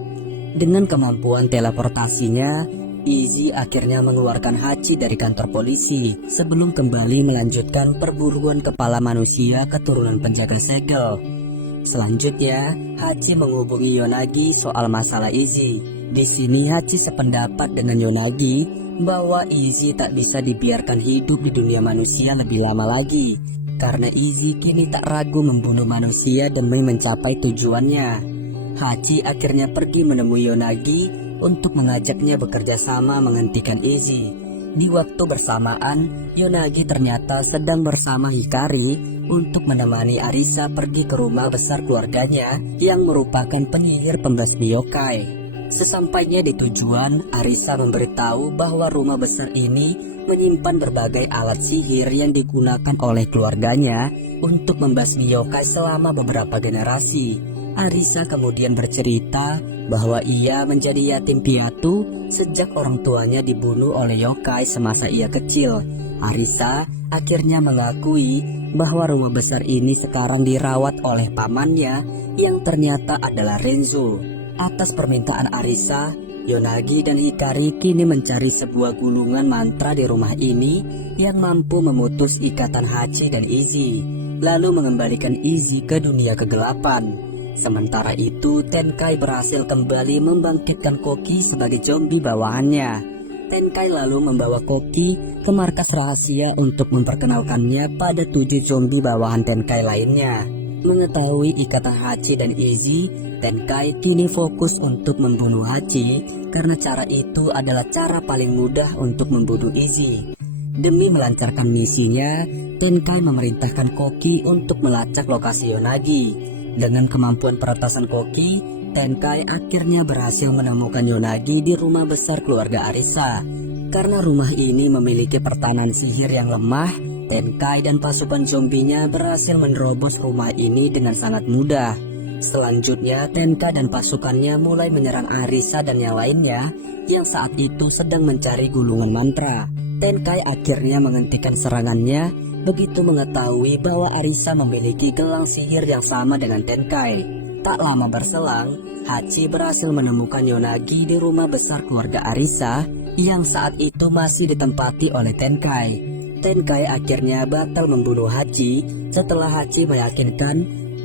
Dengan kemampuan teleportasinya, Izzy akhirnya mengeluarkan Hachi dari kantor polisi sebelum kembali melanjutkan perburuan kepala manusia keturunan penjaga segel. Selanjutnya, Hachi menghubungi Yonagi soal masalah Izzy. Di sini Hachi sependapat dengan Yonagi bahwa Izzy tak bisa dibiarkan hidup di dunia manusia lebih lama lagi, karena Izzy kini tak ragu membunuh manusia demi mencapai tujuannya. Hachi akhirnya pergi menemui Yonagi untuk mengajaknya bekerja sama menghentikan Izzy. Di waktu bersamaan, Yonagi ternyata sedang bersama Hikari untuk menemani Arisa pergi ke rumah besar keluarganya yang merupakan penyihir pembasmi yokai. Sesampainya di tujuan, Arisa memberitahu bahwa rumah besar ini menyimpan berbagai alat sihir yang digunakan oleh keluarganya untuk membasmi yokai selama beberapa generasi. Arisa kemudian bercerita bahwa ia menjadi yatim piatu sejak orang tuanya dibunuh oleh yokai semasa ia kecil. Arisa akhirnya mengakui bahwa rumah besar ini sekarang dirawat oleh pamannya yang ternyata adalah Renzo. Atas permintaan Arisa, Yonagi dan Hikari kini mencari sebuah gulungan mantra di rumah ini yang mampu memutus ikatan Hachi dan Izzy, lalu mengembalikan Izzy ke dunia kegelapan. Sementara itu, Tenkai berhasil kembali membangkitkan Koki sebagai zombie bawahannya. Tenkai lalu membawa Koki ke markas rahasia untuk memperkenalkannya pada 7 zombie bawahan Tenkai lainnya. Mengetahui ikatan Hachi dan Izzy, Tenkai kini fokus untuk membunuh Hachi karena cara itu adalah cara paling mudah untuk membunuh Izzy. Demi melancarkan misinya, Tenkai memerintahkan Koki untuk melacak lokasi Yonagi. Dengan kemampuan peretasan Koki, Tenkai akhirnya berhasil menemukan Yonagi di rumah besar keluarga Arisa. Karena rumah ini memiliki pertahanan sihir yang lemah, Tenkai dan pasukan zombinya berhasil menerobos rumah ini dengan sangat mudah. Selanjutnya, Tenkai dan pasukannya mulai menyerang Arisa dan yang lainnya yang saat itu sedang mencari gulungan mantra. Tenkai akhirnya menghentikan serangannya begitu mengetahui bahwa Arisa memiliki gelang sihir yang sama dengan Tenkai. Tak lama berselang, Hachi berhasil menemukan Yonagi di rumah besar keluarga Arisa yang saat itu masih ditempati oleh Tenkai. Tenkai akhirnya batal membunuh Hachi setelah Hachi meyakinkan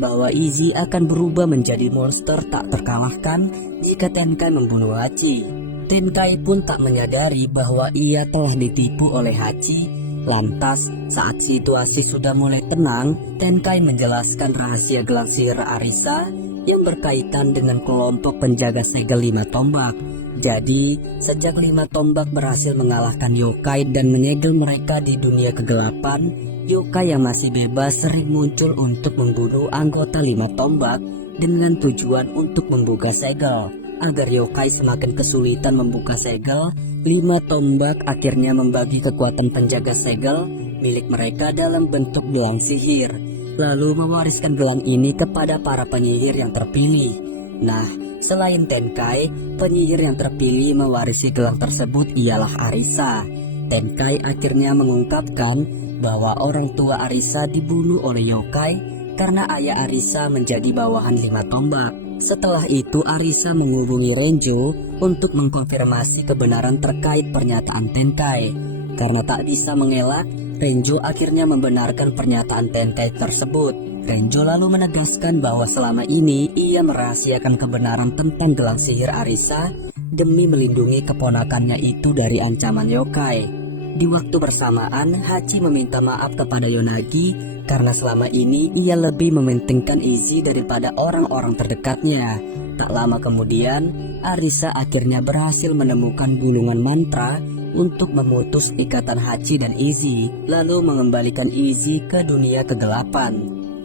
bahwa Izzy akan berubah menjadi monster tak terkalahkan jika Tenkai membunuh Hachi. Tenkai pun tak menyadari bahwa ia telah ditipu oleh Hachi. Lantas, saat situasi sudah mulai tenang, Tenkai menjelaskan rahasia gelang sihir Arisa yang berkaitan dengan kelompok penjaga segel 5 tombak. Jadi, sejak 5 tombak berhasil mengalahkan yokai dan menyegel mereka di dunia kegelapan, yokai yang masih bebas sering muncul untuk membunuh anggota 5 tombak dengan tujuan untuk membuka segel. Agar yokai semakin kesulitan membuka segel, 5 tombak akhirnya membagi kekuatan penjaga segel milik mereka dalam bentuk gelang sihir, lalu mewariskan gelang ini kepada para penyihir yang terpilih. Nah, selain Tenkai, penyihir yang terpilih mewarisi gelang tersebut ialah Arisa. Tenkai akhirnya mengungkapkan bahwa orang tua Arisa dibunuh oleh yokai karena ayah Arisa menjadi bawahan 5 tombak. Setelah itu Arisa menghubungi Renjo untuk mengkonfirmasi kebenaran terkait pernyataan Tenkai. Karena tak bisa mengelak, Renjo akhirnya membenarkan pernyataan Tenkai tersebut. Renjo lalu menegaskan bahwa selama ini ia merahasiakan kebenaran tentang gelang sihir Arisa demi melindungi keponakannya itu dari ancaman yokai. Di waktu bersamaan, Hachi meminta maaf kepada Yonagi karena selama ini ia lebih mementingkan Izzy daripada orang-orang terdekatnya. Tak lama kemudian, Arisa akhirnya berhasil menemukan gulungan mantra untuk memutus ikatan Hachi dan Izzy, lalu mengembalikan Izzy ke dunia kegelapan.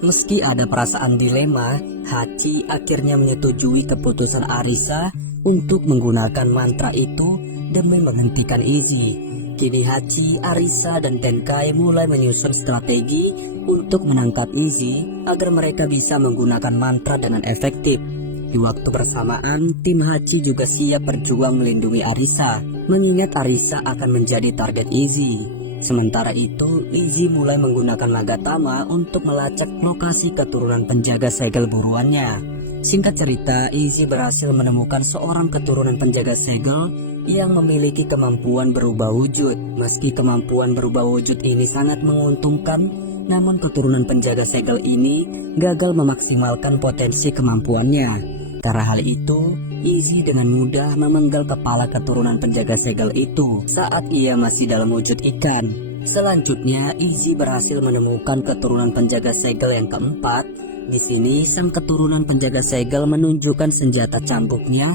Meski ada perasaan dilema, Hachi akhirnya menyetujui keputusan Arisa untuk menggunakan mantra itu demi menghentikan Izzy. Kini Hachi, Arisa, dan Tenkai mulai menyusun strategi untuk menangkap Izzy agar mereka bisa menggunakan mantra dengan efektif. Di waktu bersamaan, tim Hachi juga siap berjuang melindungi Arisa, mengingat Arisa akan menjadi target Izzy. Sementara itu, Izzy mulai menggunakan Nagatama untuk melacak lokasi keturunan penjaga segel buruannya. Singkat cerita, Izzy berhasil menemukan seorang keturunan penjaga segel yang memiliki kemampuan berubah wujud. Meski kemampuan berubah wujud ini sangat menguntungkan, namun keturunan penjaga segel ini gagal memaksimalkan potensi kemampuannya. Karena hal itu, Izzy dengan mudah memenggal kepala keturunan penjaga segel itu saat ia masih dalam wujud ikan. Selanjutnya, Izzy berhasil menemukan keturunan penjaga segel yang keempat. Di sini, sang keturunan penjaga segel menunjukkan senjata cambuknya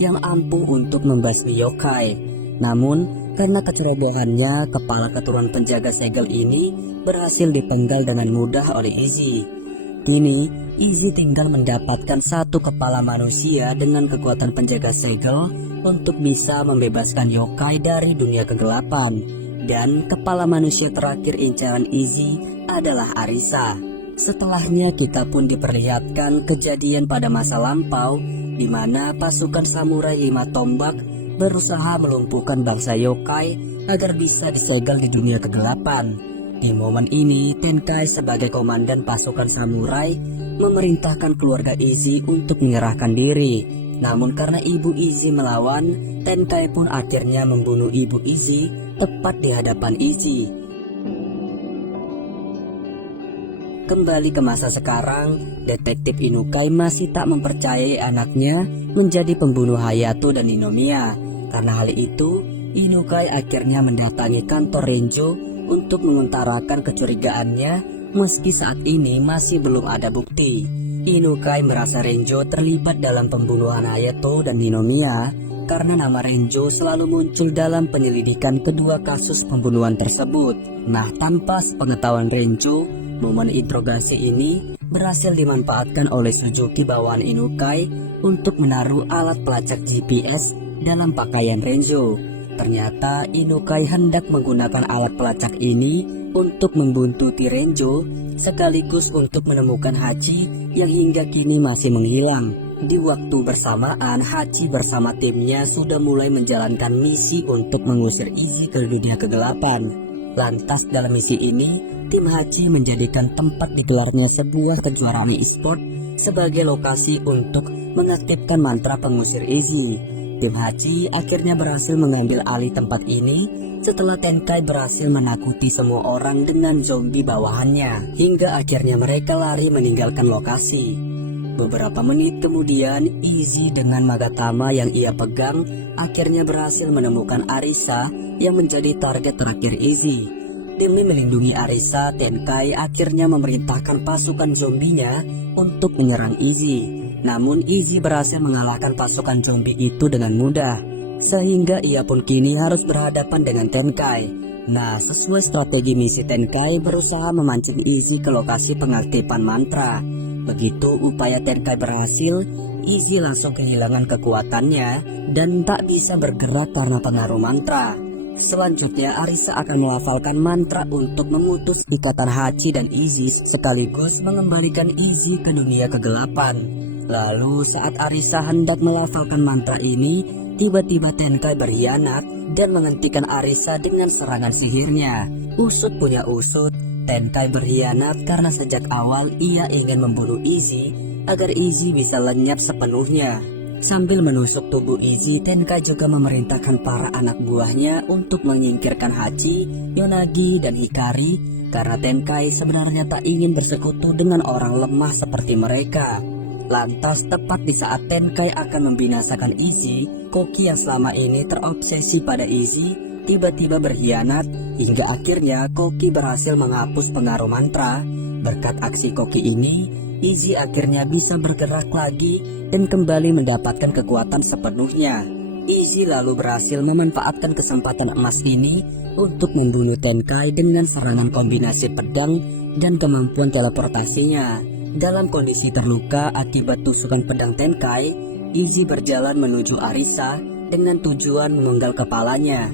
yang ampuh untuk membasmi yokai. Namun, karena kecerobohannya, kepala keturunan penjaga segel ini berhasil dipenggal dengan mudah oleh Izzy. Kini, Izzy tinggal mendapatkan satu kepala manusia dengan kekuatan penjaga segel untuk bisa membebaskan yokai dari dunia kegelapan. Dan kepala manusia terakhir incaran Izzy adalah Arisa. Setelahnya kita pun diperlihatkan kejadian pada masa lampau di mana pasukan samurai 5 tombak berusaha melumpuhkan bangsa yokai agar bisa disegel di dunia kegelapan. Di momen ini, Tenkai sebagai komandan pasukan samurai memerintahkan keluarga Izzy untuk menyerahkan diri. Namun karena ibu Izzy melawan, Tenkai pun akhirnya membunuh ibu Izzy tepat di hadapan Izzy. Kembali ke masa sekarang, detektif Inukai masih tak mempercayai anaknya menjadi pembunuh Hayato dan Ninomiya. Karena hal itu, Inukai akhirnya mendatangi kantor Renjo untuk mengutarakan kecurigaannya meski saat ini masih belum ada bukti. Inukai merasa Renjo terlibat dalam pembunuhan Hayato dan Ninomiya karena nama Renjo selalu muncul dalam penyelidikan kedua kasus pembunuhan tersebut. Nah, tanpa sepengetahuan Renjo, momen interogasi ini berhasil dimanfaatkan oleh Suzuki bawahan Inukai untuk menaruh alat pelacak GPS dalam pakaian Renjo. Ternyata Inukai hendak menggunakan alat pelacak ini untuk membuntuti Renjo sekaligus untuk menemukan Hachi yang hingga kini masih menghilang. Di waktu bersamaan, Hachi bersama timnya sudah mulai menjalankan misi untuk mengusir Izzy ke dunia kegelapan. Lantas dalam misi ini, tim Hachi menjadikan tempat digelarnya sebuah kejuaraan e-sport sebagai lokasi untuk mengaktifkan mantra pengusir Izzy. Tim Hachi akhirnya berhasil mengambil alih tempat ini setelah Tenkai berhasil menakuti semua orang dengan zombie bawahannya, hingga akhirnya mereka lari meninggalkan lokasi. Beberapa menit kemudian, Izzy dengan Magatama yang ia pegang akhirnya berhasil menemukan Arisa yang menjadi target terakhir Izzy. Demi melindungi Arisa, Tenkai akhirnya memerintahkan pasukan zombinya untuk menyerang Izzy. Namun Izzy berhasil mengalahkan pasukan zombie itu dengan mudah, sehingga ia pun kini harus berhadapan dengan Tenkai. Nah, sesuai strategi misi, Tenkai berusaha memancing Izzy ke lokasi pengaktifan mantra. Begitu upaya Tenkai berhasil, Izzy langsung kehilangan kekuatannya dan tak bisa bergerak karena pengaruh mantra. Selanjutnya Arisa akan melafalkan mantra untuk memutus ikatan Hachi dan Izzy sekaligus mengembalikan Izzy ke dunia kegelapan. Lalu saat Arisa hendak melafalkan mantra ini, tiba-tiba Tenkai berkhianat dan menghentikan Arisa dengan serangan sihirnya. Usut punya usut, Tenkai berkhianat karena sejak awal ia ingin membunuh Izzy agar Izzy bisa lenyap sepenuhnya. Sambil menusuk tubuh Izzy, Tenkai juga memerintahkan para anak buahnya untuk menyingkirkan Hachi, Yonagi, dan Hikari karena Tenkai sebenarnya tak ingin bersekutu dengan orang lemah seperti mereka. Lantas tepat di saat Tenkai akan membinasakan Izzy, Koki yang selama ini terobsesi pada Izzy tiba-tiba berkhianat hingga akhirnya Koki berhasil menghapus pengaruh mantra. Berkat aksi Koki ini, Izzy akhirnya bisa bergerak lagi dan kembali mendapatkan kekuatan sepenuhnya. Izzy lalu berhasil memanfaatkan kesempatan emas ini untuk membunuh Tenkai dengan serangan kombinasi pedang dan kemampuan teleportasinya. Dalam kondisi terluka akibat tusukan pedang Tenkai, Izzy berjalan menuju Arisa dengan tujuan memenggal kepalanya.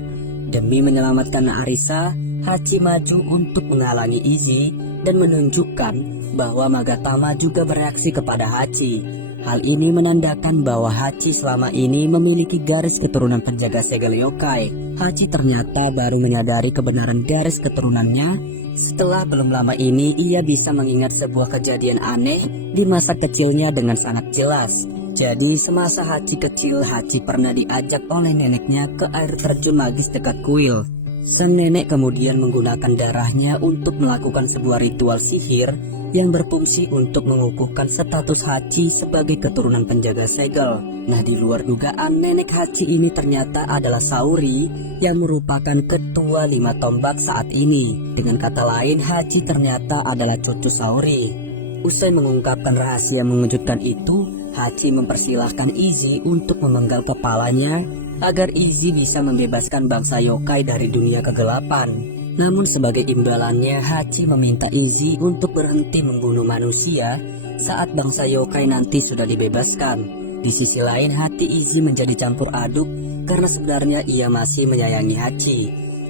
Demi menyelamatkan Arisa, Hachi maju untuk menghalangi Izzy dan menunjukkan bahwa Magatama juga bereaksi kepada Hachi. Hal ini menandakan bahwa Hachi selama ini memiliki garis keturunan penjaga segel yokai. Hachi ternyata baru menyadari kebenaran garis keturunannya setelah belum lama ini ia bisa mengingat sebuah kejadian aneh di masa kecilnya dengan sangat jelas. Jadi semasa Hachi kecil, Hachi pernah diajak oleh neneknya ke air terjun magis dekat kuil. Sang nenek kemudian menggunakan darahnya untuk melakukan sebuah ritual sihir yang berfungsi untuk mengukuhkan status Hachi sebagai keturunan penjaga segel. Nah, di luar dugaan, nenek Hachi ini ternyata adalah Saori yang merupakan ketua 5 tombak saat ini. Dengan kata lain, Hachi ternyata adalah cucu Saori. Usai mengungkapkan rahasia mengejutkan itu, Hachi mempersilahkan Izzy untuk memenggal kepalanya agar Izzy bisa membebaskan bangsa yokai dari dunia kegelapan. Namun sebagai imbalannya, Hachi meminta Izzy untuk berhenti membunuh manusia saat bangsa yokai nanti sudah dibebaskan. Di sisi lain, hati Izzy menjadi campur aduk karena sebenarnya ia masih menyayangi Hachi.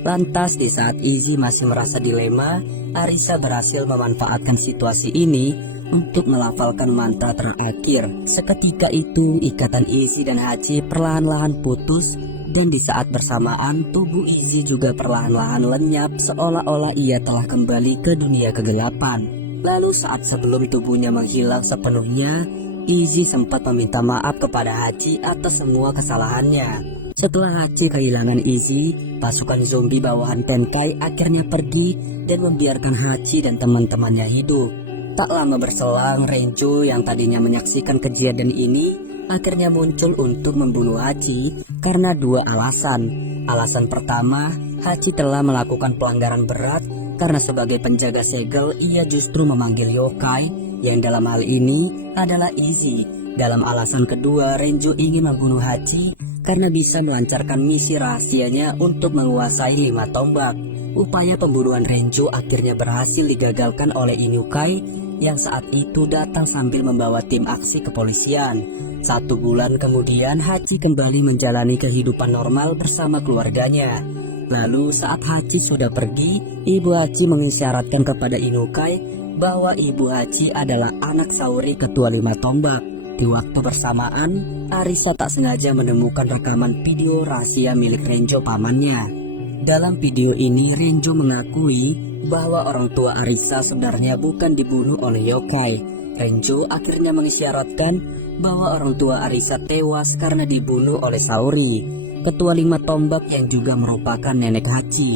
Lantas di saat Izzy masih merasa dilema, Arisa berhasil memanfaatkan situasi ini untuk melafalkan mantra terakhir. Seketika itu ikatan Izzy dan Hachi perlahan-lahan putus, dan di saat bersamaan tubuh Izzy juga perlahan-lahan lenyap seolah-olah ia telah kembali ke dunia kegelapan. Lalu saat sebelum tubuhnya menghilang sepenuhnya, Izzy sempat meminta maaf kepada Hachi atas semua kesalahannya. Setelah Hachi kehilangan Izzy, pasukan zombie bawahan Tenkai akhirnya pergi dan membiarkan Hachi dan teman-temannya hidup. Tak lama berselang, Renjo yang tadinya menyaksikan kejadian ini akhirnya muncul untuk membunuh Hachi karena 2 alasan. Alasan pertama, Hachi telah melakukan pelanggaran berat karena sebagai penjaga segel ia justru memanggil yokai yang dalam hal ini adalah Izzy. Dalam alasan kedua, Renjo ingin membunuh Hachi karena bisa melancarkan misi rahasianya untuk menguasai 5 tombak. Upaya pembunuhan Renjo akhirnya berhasil digagalkan oleh Inukai yang saat itu datang sambil membawa tim aksi kepolisian. 1 bulan kemudian Haji kembali menjalani kehidupan normal bersama keluarganya. Lalu saat Haji sudah pergi, Ibu Haji mengisyaratkan kepada Inukai bahwa Ibu Haji adalah anak Sauri ketua 5 tombak. Di waktu bersamaan, Arisa tak sengaja menemukan rekaman video rahasia milik Renjo pamannya. Dalam video ini Renjo mengakui bahwa orang tua Arisa sebenarnya bukan dibunuh oleh yokai. Renjo akhirnya mengisyaratkan bahwa orang tua Arisa tewas karena dibunuh oleh Sauri, ketua 5 tombak yang juga merupakan nenek Haji.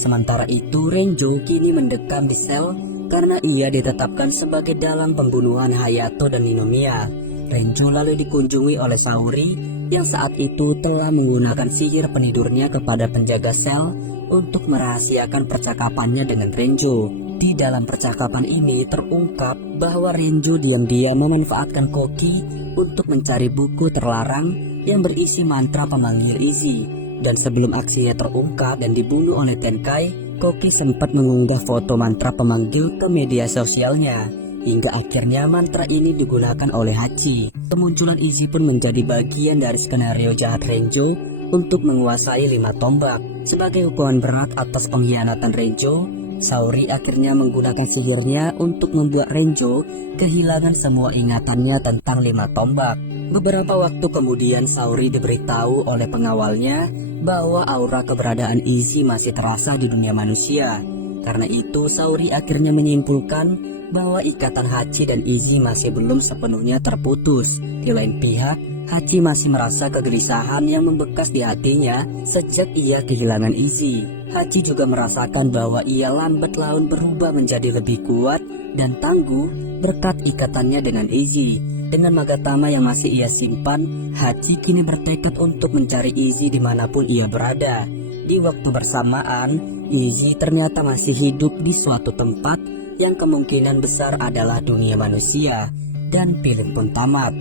Sementara itu Renjo kini mendekam di sel karena ia ditetapkan sebagai dalang pembunuhan Hayato dan Ninomiya. Renjo lalu dikunjungi oleh Sauri yang saat itu telah menggunakan sihir penidurnya kepada penjaga sel untuk merahasiakan percakapannya dengan Renjo. Di dalam percakapan ini terungkap bahwa Renjo diam-diam memanfaatkan Koki untuk mencari buku terlarang yang berisi mantra pemanggil Izzy. Dan sebelum aksinya terungkap dan dibunuh oleh Tenkai, Koki sempat mengunggah foto mantra pemanggil ke media sosialnya. Hingga akhirnya mantra ini digunakan oleh Haji. Kemunculan Izzy pun menjadi bagian dari skenario jahat Renjo untuk menguasai 5 tombak. Sebagai hukuman berat atas pengkhianatan Renjo, Sauri akhirnya menggunakan sihirnya untuk membuat Renjo kehilangan semua ingatannya tentang 5 tombak. Beberapa waktu kemudian Sauri diberitahu oleh pengawalnya bahwa aura keberadaan Izzy masih terasa di dunia manusia. Karena itu Sauri akhirnya menyimpulkan bahwa ikatan Haji dan Izzy masih belum sepenuhnya terputus. Di lain pihak, Haji masih merasa kegelisahan yang membekas di hatinya sejak ia kehilangan Izzy. Haji juga merasakan bahwa ia lambat laun berubah menjadi lebih kuat dan tangguh berkat ikatannya dengan Izzy. Dengan Magatama yang masih ia simpan, Haji kini bertekad untuk mencari Izzy dimanapun ia berada. Di waktu bersamaan, Izzy ternyata masih hidup di suatu tempat yang kemungkinan besar adalah dunia manusia, dan film pun tamat.